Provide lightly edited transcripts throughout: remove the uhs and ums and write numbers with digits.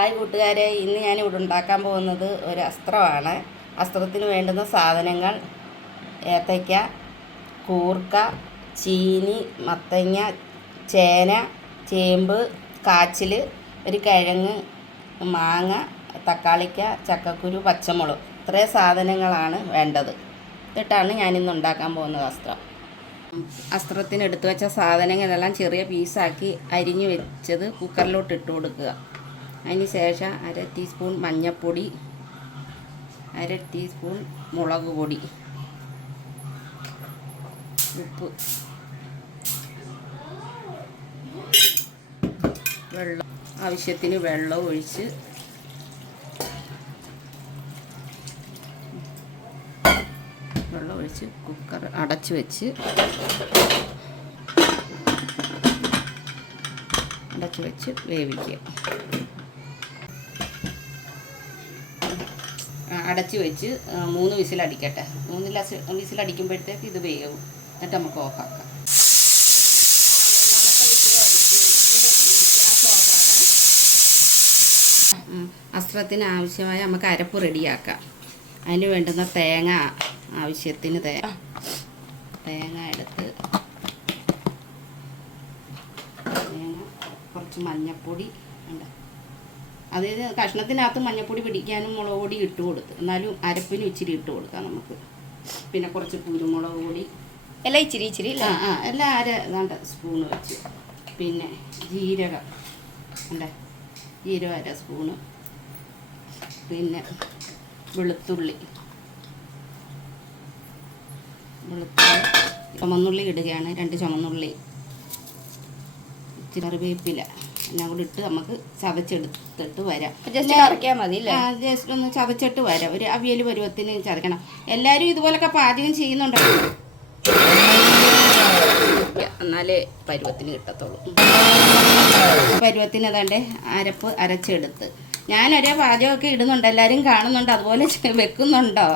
Hi കൂട്ടുകാരെ, ഇന്ന് ഞാനിവിടെ ഉണ്ടാക്കാൻ പോകുന്നത് ഒരു അസ്ത്രമാണ്. അസ്ത്രത്തിന് വേണ്ടുന്ന സാധനങ്ങൾ: ഏത്തയ്ക്ക, കൂർക്ക, ചീനി, മത്തങ്ങ, ചേന, ചേമ്പ്, കാച്ചിൽ, ഒരു കിഴങ്ങ്, മാങ്ങ, തക്കാളിക്ക, ചക്കക്കുരു, പച്ചമുളക്. ഇത്രയും സാധനങ്ങളാണ് വേണ്ടത്. എന്നിട്ടാണ് ഞാനിന്ന് ഉണ്ടാക്കാൻ പോകുന്നത് അസ്ത്രത്തിന് എടുത്തു വെച്ച സാധനങ്ങളെല്ലാം ചെറിയ പീസാക്കി അരിഞ്ഞു വെച്ചത് കുക്കറിലോട്ട് ഇട്ട് കൊടുക്കുക. അതിന് ശേഷം 1/2 ടീസ്പൂൺ മഞ്ഞൾപ്പൊടി, 1/2 ടീസ്പൂൺ മുളക് പൊടി, ഉപ്പ്, വെള്ളം, ആവശ്യത്തിന് വെള്ളം ഒഴിച്ച് കുക്കർ അടച്ചു വെച്ച് വേവിക്കുക. അടച്ചു വെച്ച് 3 വിസിലടിക്കട്ടെ. 3 വിസിലടിക്കുമ്പോഴത്തേക്ക് ഇത് വേവും. എന്നിട്ട് നമുക്ക് ഓഫാക്കാം. അസ്ത്രത്തിന് ആവശ്യമായ നമുക്ക് അരപ്പ് റെഡിയാക്കാം. അതിന് വേണ്ടുന്ന തേങ്ങ, ആവശ്യത്തിന് തേങ്ങ എടുത്ത്, കുറച്ച് മഞ്ഞൾപ്പൊടി ഉണ്ട്. അതായത് കഷ്ണത്തിനകത്ത് മഞ്ഞൾപ്പൊടി പിടിക്കാനും മുളക് പൊടി ഇട്ട് കൊടുത്ത്, എന്നാലും അരപ്പിനും ഇച്ചിരി ഇട്ട് കൊടുക്കാം നമുക്ക്. പിന്നെ കുറച്ച് കുരുമുളക് പൊടി എല്ലാം ഇച്ചിരി എല്ലാം 1 സ്പൂണ് വെച്ച്. പിന്നെ ജീരകം ഉണ്ട്, ജീരകം 1 സ്പൂണ്. പിന്നെ വെളുത്തുള്ളി ചുമന്നുള്ളി ഇടുകയാണ്. 2 ചുമന്നുള്ളി, ഇച്ചിരി കറിവേപ്പില എല്ലാം കൂടി ഇട്ട് നമുക്ക് ചതച്ചെടുത്തിട്ട് വരാം. ജസ്റ്റ് കറക്കിയാൽ മതി. ജസ്റ്റ് ഒന്ന് ചതച്ചിട്ട് വരാം. ഒരു അവിയൽ പരുവത്തിന് ചതക്കണം. എല്ലാവരും ഇതുപോലൊക്കെ പാചകം ചെയ്യുന്നുണ്ടല്ലോ, എന്നാലേ പരുവത്തിന് കിട്ടത്തുള്ളൂ. പരുവത്തിന് അതാണ്ട് അരപ്പ് അരച്ചെടുത്ത് ഞാൻ ഒരേ പാചകമൊക്കെ ഇടുന്നുണ്ട്, എല്ലാവരും കാണുന്നുണ്ട്. അതുപോലെ വെക്കുന്നുണ്ടോ?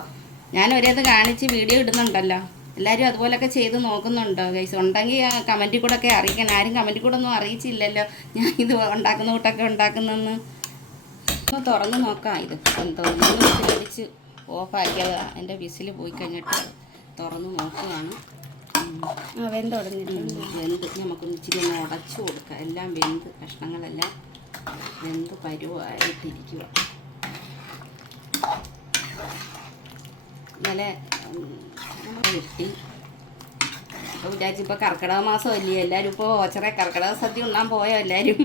ഞാൻ ഒരേത് കാണിച്ച് വീഡിയോ ഇടുന്നുണ്ടല്ലോ, എല്ലാവരും അതുപോലൊക്കെ ചെയ്ത് നോക്കുന്നുണ്ടോ ഗൈസ്? ഉണ്ടെങ്കിൽ കമൻറ്റിൽ കൂടെ ഒക്കെ അറിയിക്കണം. ആരും കമൻറ്റിൽ കൂടെ ഒന്നും അറിയിച്ചില്ലല്ലോ ഞാൻ ഇത് ഉണ്ടാക്കുന്ന കൂട്ടൊക്കെ ഉണ്ടാക്കുന്നതെന്ന്. ഒന്ന് തുറന്ന് നോക്കാം. ഇത് എന്തോന്ന് വിസിലടിച്ച് ഓഫാക്കിയത്. എൻ്റെ വിസിൽ പോയി കഴിഞ്ഞിട്ട് തുറന്ന് നോക്കുകയാണ്. വെന്ത് തുടങ്ങിയിട്ടുണ്ട്. വെന്ത് നമുക്കൊന്ന് ഇച്ചിരി ഒന്ന് ഉടച്ചു കൊടുക്കാം. എല്ലാം വെന്ത്, കഷ്ണങ്ങളെല്ലാം വെന്ത് പരുവായിട്ടിരിക്കുക. ഇന്നലെ വെട്ടി വിചാരിച്ചിപ്പോൾ കർക്കിടക മാസമല്ലേ, എല്ലാവരും ഇപ്പോൾ ഓച്ചറ കർക്കിടക സദ്യ ഉണ്ണാൻ പോയോ എല്ലാവരും.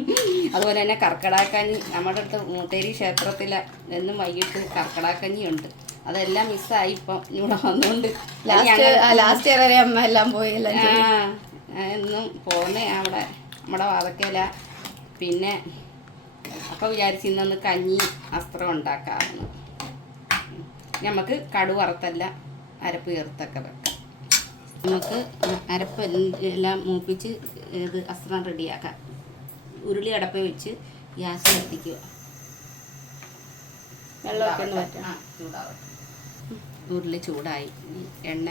അതുപോലെ തന്നെ കർക്കിടകക്കഞ്ഞി നമ്മുടെ അടുത്ത് മൂത്തേരി ക്ഷേത്രത്തിൽ എന്നും വൈകിട്ട് കർക്കിടകക്കഞ്ഞിയുണ്ട്. അതെല്ലാം മിസ്സായി ഇപ്പം ഇവിടെ വന്നുകൊണ്ട്. ലാസ്റ്റ് ഇയർ വരെ അമ്മ എല്ലാം പോയി. എന്നും പോകുന്നേ അവിടെ നമ്മുടെ വാതക്കയില. പിന്നെ അപ്പോൾ വിചാരിച്ച് ഇന്നൊന്ന് കഞ്ഞി അസ്ത്രം ഉണ്ടാക്കാമെന്ന്. നമുക്ക് കടു വറുത്തല്ല അരപ്പ് ചേർത്തൊക്കെ വെക്കാം. നമുക്ക് അരപ്പ് എല്ലാം മൂപ്പിച്ച് ഇത് അസ്ത്രം റെഡിയാക്കാം. ഉരുളി അടപ്പ വെച്ച് ഗ്യാസ് കത്തിക്കുക. വെള്ളമൊക്കെ ഒന്ന് പറ്റാം. ചൂടാവട്ടെ. ഉരുളി ചൂടായി. എണ്ണ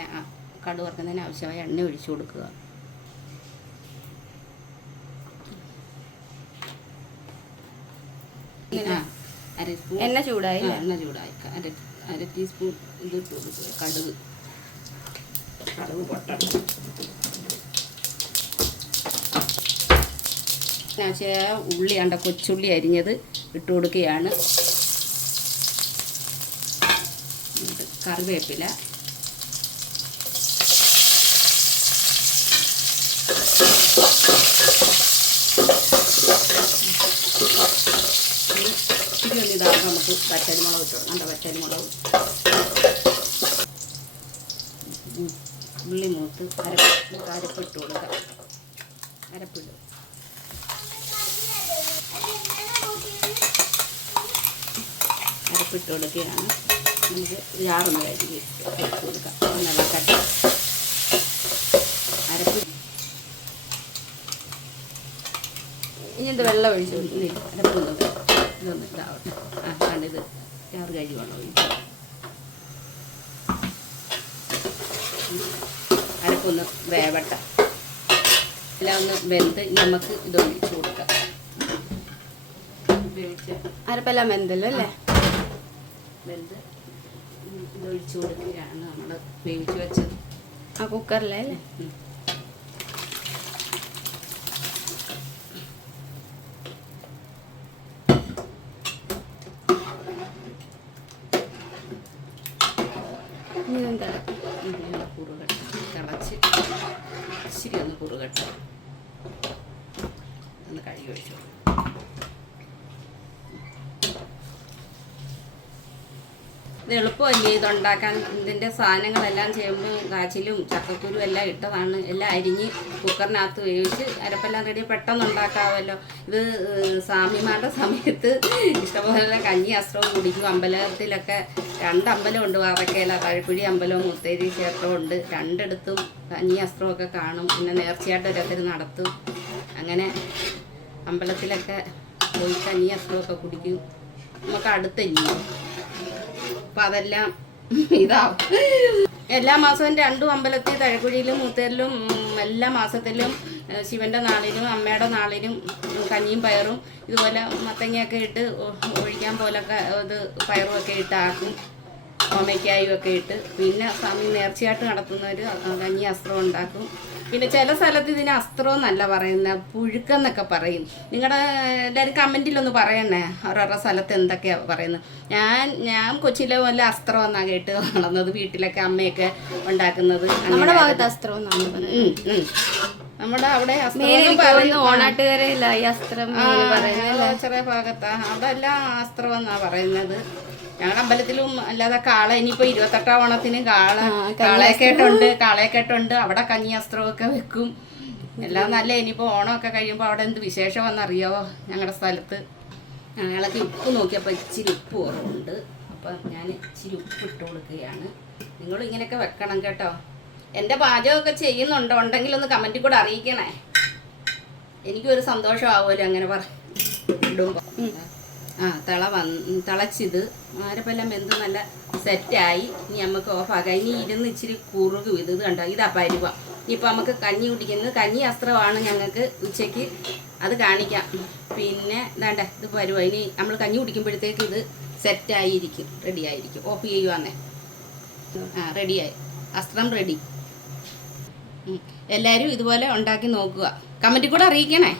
കടു വറുക്കുന്നതിന് ആവശ്യമായ എണ്ണ ഒഴിച്ചു കൊടുക്കുക. എണ്ണ ചൂടായി. 1 ടീസ്പൂൺ ഇത് ഇട്ട് കൊടുക്കുക. കടുക് പൊട്ടണം. ഉള്ളി കൊച്ചുള്ളി അരിഞ്ഞത് ഇട്ട് കൊടുക്കുകയാണ്. കറിവേപ്പില, ഇച്ചിരി ഒന്ന് ഇതാകുമ്പോൾ നമുക്ക് വറ്റൽമുളക് ഇട്ട് കൊടുക്കാം. വറ്റൽമുളക്, ഉള്ളി മൂത്ത് അരപ്പിട്ട് കൊടുക്കാം. അരപ്പിടും. അരപ്പിട്ട് കൊടുക്കുകയാണ്. നമുക്ക് ജാറൊന്ന് കഴുകി അരപ്പ് കൊടുക്കാം. ഒന്ന് ഇളക്കട്ടെ. അരപ്പ് ഇനി ഇത് വെള്ളം ഒഴിച്ചു. അരപ്പൊന്ന് ഇതൊന്ന് ഇതാവട്ടെ. കണ്ടിത് ജാറ് കഴുകി വെള്ളം ഒഴിക്കും. അരപ്പൊന്ന് വേവട്ടെ. എല്ലാം ഒന്ന് വെന്ത് നമുക്ക് ഇത് ഒഴിച്ച് കൊടുക്കാം. വേവിച്ച് അരപ്പെല്ലാം വെന്തല്ലോ അല്ലേ? വെന്ത് ഇതൊഴിച്ചു കൊടുക്കുകയാണ് നമ്മൾ വേവിച്ച് വെച്ചത് ആ കുക്കറിലെ അല്ലേ? ഇതിന് കുറുകട്ട തിളച്ച് ഇച്ചിരി ഒന്ന് കുറുകട്ട ഒന്ന് കഴുകി ഒഴിച്ചു. ഇത് എളുപ്പമല്ലേ ഇതുണ്ടാക്കാൻ. ഇതിൻ്റെ സാധനങ്ങളെല്ലാം ചെയ്യുമ്പോൾ കാച്ചിലും ചക്കക്കുരും എല്ലാം ഇട്ടതാണ്. എല്ലാം അരിഞ്ഞ് കുക്കറിനകത്ത് വേവിച്ച് അരപ്പെല്ലാം റെഡി പെട്ടെന്ന് ഉണ്ടാക്കാമല്ലോ. ഇത് സ്വാമിമാരുടെ സമയത്ത് ഇഷ്ടംപോലെ കഞ്ഞി അസ്ത്രവും കുടിക്കും. അമ്പലത്തിലൊക്കെ 2 അമ്പലമുണ്ട്, വാറക്കേല തഴക്കുഴി അമ്പലവും മുത്തേരി ക്ഷേത്രമുണ്ട്. 2ഇടത്തും കഞ്ഞി അസ്ത്രമൊക്കെ കാണും. പിന്നെ നേർച്ചയായിട്ട് ഓരോരുത്തർ നടത്തും. അങ്ങനെ അമ്പലത്തിലൊക്കെ പോയി കഞ്ഞി അസ്ത്രമൊക്കെ കുടിക്കും. നമുക്ക് അടുത്തല്ലേ, അപ്പം അതെല്ലാം ഇതാവും. എല്ലാ മാസവും 2 അമ്പലത്തിൽ തഴക്കുഴിയിലും മുത്തേരിലും എല്ലാ മാസത്തിലും ശിവൻ്റെ നാളിലും അമ്മയുടെ നാളിലും കഞ്ഞിയും പയറും ഇതുപോലെ മത്തങ്ങയൊക്കെ ഇട്ട് ഒഴിക്കാൻ പോലൊക്കെ ഇത് പയറുമൊക്കെ ഇട്ടാക്കും. ഓമയ്ക്കായും ഒക്കെ ഇട്ട്. പിന്നെ സ്വാമി നേർച്ചയായിട്ട് നടത്തുന്നവർ കഞ്ഞി അസ്ത്രം ഉണ്ടാക്കും. പിന്നെ ചില സ്ഥലത്ത് ഇതിന് അസ്ത്രം എന്നല്ല പറയുന്നത്, പുഴുക്കെന്നൊക്കെ പറയും. നിങ്ങളുടെ എല്ലാവരും കമൻറ്റിലൊന്ന് പറയണേ ഓരോരോ സ്ഥലത്ത് എന്തൊക്കെയാണ് പറയുന്നത്. ഞാൻ കൊച്ചിയിലെ പോലെ അസ്ത്രം എന്നാണ് കേട്ട് വളർന്നത്. വീട്ടിലൊക്കെ അമ്മയൊക്കെ ഉണ്ടാക്കുന്നത്. നമ്മുടെ ഭാഗത്ത് അസ്ത്രം നമ്മുടെ അവിടെ ഓണാട്ടുകരയില്ല ഈ അസ്ത്രം ചെറിയ ഭാഗത്താണ്. അവിടെ എല്ലാം അസ്ത്രം എന്നാണ് പറയുന്നത്. ഞങ്ങളുടെ അമ്പലത്തിലും അല്ലാതെ കാള ഇനിയിപ്പോൾ 28 ഓണത്തിന് കാളയെക്കെട്ടുണ്ട്. അവിടെ കഞ്ഞി അസ്ത്രമൊക്കെ വെക്കും. എല്ലാം നല്ല. ഇനിയിപ്പോൾ ഓണമൊക്കെ കഴിയുമ്പോൾ അവിടെ എന്ത് വിശേഷം വന്നറിയാവോ ഞങ്ങളുടെ സ്ഥലത്ത്. ഞങ്ങളൊക്കെ ഉപ്പ് നോക്കിയപ്പോൾ ഇച്ചിരി ഉപ്പ് കുറവുണ്ട്. അപ്പം ഞാൻ ഇച്ചിരി ഉപ്പ് ഇട്ട് കൊടുക്കുകയാണ്. നിങ്ങളും ഇങ്ങനെയൊക്കെ വെക്കണം കേട്ടോ. എൻ്റെ പാചകമൊക്കെ ചെയ്യുന്നുണ്ടോ, ഉണ്ടെങ്കിലൊന്ന് കമൻറ്റിൽ കൂടെ അറിയിക്കണേ. എനിക്കൊരു സന്തോഷമാവുമല്ലോ അങ്ങനെ ഇടുമ്പോൾ. തിളച്ചിത് അരപ്പെല്ലാം വെന്ത് നല്ല സെറ്റായി. ഇനി നമുക്ക് ഓഫാക്കാം. ഇനി ഇരുന്ന് ഇച്ചിരി കുറുകും. ഇത് കണ്ടോ, ഇതാ പരുവം. ഇനിയിപ്പോൾ നമുക്ക് കഞ്ഞി കുടിക്കുന്നത് കഞ്ഞി അസ്ത്രമാണ് ഞങ്ങൾക്ക് ഉച്ചയ്ക്ക്. അത് കാണിക്കാം. പിന്നെ ഇതാണ്ട ഇത് പരുവം. ഇനി നമ്മൾ കഞ്ഞി കുടിക്കുമ്പോഴത്തേക്ക് ഇത് സെറ്റായിരിക്കും, റെഡി ആയിരിക്കും. ഓഫ് ചെയ്യുവാന്നേ. റെഡിയായി, അസ്ത്രം റെഡി. എല്ലാവരും ഇതുപോലെ ഉണ്ടാക്കി നോക്കുക. കമൻറ്റിൽ കൂടെ അറിയിക്കണേ.